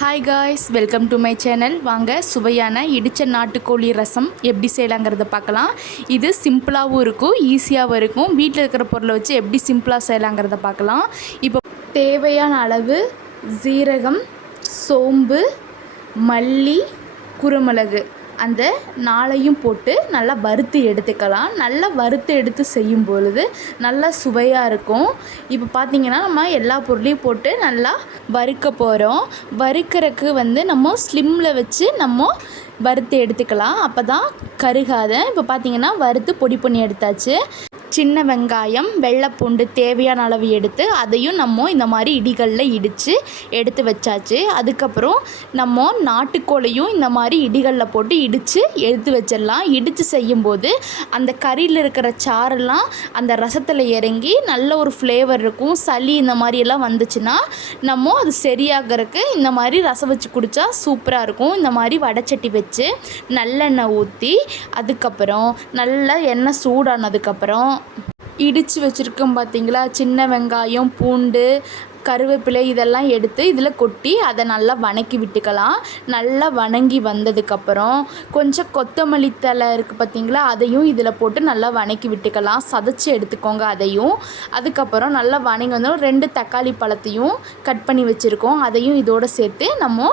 Hi guys, welcome to my channel. வாங்க சுவையான இடித்த நாட்டுக்கோழி ரசம் எப்படி செய்யலாங்கிறத பார்க்கலாம். இது சிம்பிளாகவும் இருக்கும், ஈஸியாகவும் இருக்கும். வீட்டில் இருக்கிற பொருளை வச்சு எப்படி சிம்பிளாக செய்யலாங்கிறத பார்க்கலாம். இப்போ தேவையான அளவு ஜீரகம், சோம்பு, மல்லி, குருமிளகு அந்த 4ஐயும் போட்டு நல்லா வறுத்து எடுத்துக்கலாம். நல்லா வறுத்து எடுத்து செய்யும் பொழுது நல்லா சுவையாக இருக்கும். இப்போ பார்த்திங்கன்னா நம்ம எல்லா பொருளையும் போட்டு நல்லா வறுக்க போகிறோம். வறுக்கிறதுக்கு நம்ம ஸ்லிம்மில் வச்சு நம்ம வறுத்து எடுத்துக்கலாம், அப்போ தான் கருகாத. இப்போ பார்த்திங்கன்னா வறுத்து பொடி பண்ணி எடுத்தாச்சு. சின்ன வெங்காயம், வெள்ளைப்பூண்டு தேவையான அளவு எடுத்து அதையும் நம்ம இந்த மாதிரி இடிகளில் இடித்து எடுத்து வச்சாச்சு. அதுக்கப்புறம் நம்ம நாட்டுக்கோழியும் இந்த மாதிரி இடிகளில் போட்டு இடித்து எடுத்து வச்சிடலாம். இடித்து செய்யும்போது அந்த கறியில் இருக்கிற சாரெல்லாம் அந்த ரசத்தில் இறங்கி நல்ல ஒரு ஃப்ளேவர் இருக்கும். சளி இந்த மாதிரியெல்லாம் வந்துச்சுன்னா நம்ம அது சரியாகிறதுக்கு இந்த மாதிரி ரசம் வச்சு குடித்தா சூப்பராக இருக்கும். இந்த மாதிரி வடைச்சட்டி வச்சு நல்லெண்ணெய் ஊற்றி அதுக்கப்புறம் நல்லா எண்ணெய் சூடானதுக்கப்புறம் இடித்து வச்சுருக்கோம் பார்த்திங்களா, சின்ன வெங்காயம், பூண்டு, கருவேப்பிலை இதெல்லாம் எடுத்து இதில் கொட்டி அதை நல்லா வணக்கி விட்டுக்கலாம். நல்லா வணங்கி வந்ததுக்கப்புறம் கொஞ்சம் கொத்தமல்லி தழை இருக்குது பார்த்திங்களா, அதையும் இதில் போட்டு நல்லா வணக்கி விட்டுக்கலாம். சதைச்சி எடுத்துக்கோங்க அதையும். அதுக்கப்புறம் நல்லா வணங்கி வந்தோம். 2 தக்காளி பழத்தையும் கட் பண்ணி வச்சுருக்கோம், அதையும் இதோடு சேர்த்து நம்ம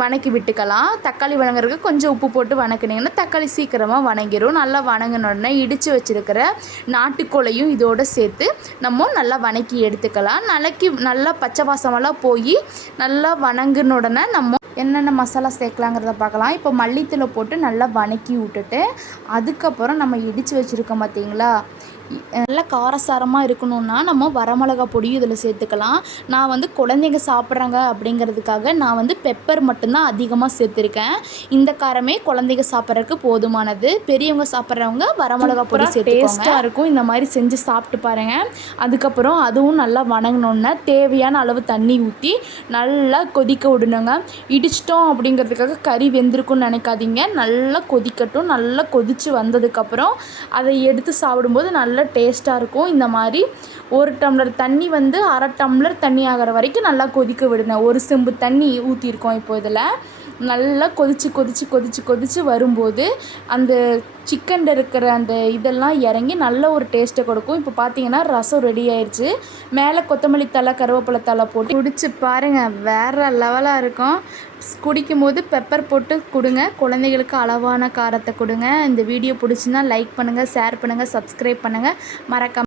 வணக்கி விட்டுக்கலாம். தக்காளி வணங்குறதுக்கு கொஞ்சம் உப்பு போட்டு வணக்கினீங்கன்னா தக்காளி சீக்கிரமாக வணங்கிடும். நல்லா வணங்கினோடனே இடித்து வச்சுருக்கிற நாட்டுக்கோளையும் இதோடு சேர்த்து நம்ம நல்லா வணக்கி எடுத்துக்கலாம். நல்லா பச்சை வாசமெல்லாம் போய் நல்லா வணங்கின உடனே நம்ம என்னென்ன மசாலா சேர்க்கலாங்கிறத பார்க்கலாம். இப்போ மல்லித்தூளை போட்டு நல்லா வணக்கி விட்டுட்டு அதுக்கப்புறம் நம்ம இடித்து வச்சுருக்கோம் பார்த்திங்களா, நல்லா காரசாரமாக இருக்கணும்னா நம்ம வரமிளகா பொடியும் இதில் சேர்த்துக்கலாம். நான் குழந்தைங்க சாப்பிட்றாங்க அப்படிங்கிறதுக்காக நான் பெப்பர் மட்டும்தான் அதிகமாக சேர்த்துருக்கேன். இந்த காரமே குழந்தைங்க சாப்பிட்றதுக்கு போதுமானது. பெரியவங்க சாப்பிட்றவங்க வரமிளகா பொடி சேர்த்து டேஸ்ட்டாக இருக்கும். இந்த மாதிரி செஞ்சு சாப்பிட்டு பாருங்கள். அதுக்கப்புறம் அதுவும் நல்லா வணங்கினோன்னே தேவையான அளவு தண்ணி ஊற்றி நல்லா கொதிக்க விடணுங்க. இடிச்சிட்டோம் அப்படிங்கிறதுக்காக கறி வெந்திருக்குன்னு நினைக்காதீங்க. நல்லா கொதிக்கட்டும். நல்லா கொதித்து வந்ததுக்கப்புறம் அதை எடுத்து சாப்பிடும்போது நல்லா டேஸ்ட்டாக இருக்கும். இந்த மாதிரி 1 டம்ளர் தண்ணி 1/2 டம்ளர் தண்ணி ஆகிற வரைக்கும் நல்லா கொதிக்க விடுங்க. 1 செம்பு தண்ணி ஊற்றிருக்கோம். இப்போ இதில் நல்லா கொதித்து வரும்போது அந்த சிக்கனில் இருக்கிற அந்த இதெல்லாம் இறங்கி நல்ல ஒரு டேஸ்ட்டை கொடுக்கும். இப்போ பார்த்தீங்கன்னா ரசம் ரெடி ஆயிடுச்சு. மேலே கொத்தமல்லி தழை, கருவேப்பிலை தழை போட்டு குடிச்சு பாருங்கள், வேறு லெவலாக இருக்கும். குடிக்கும்போது பெப்பர் போட்டு கொடுங்க. குழந்தைகளுக்கு அளவான காரத்தை கொடுங்க. இந்த வீடியோ பிடிச்சுன்னா லைக் பண்ணுங்கள், ஷேர் பண்ணுங்கள், சப்ஸ்கிரைப் பண்ணுங்கள். மறக்காம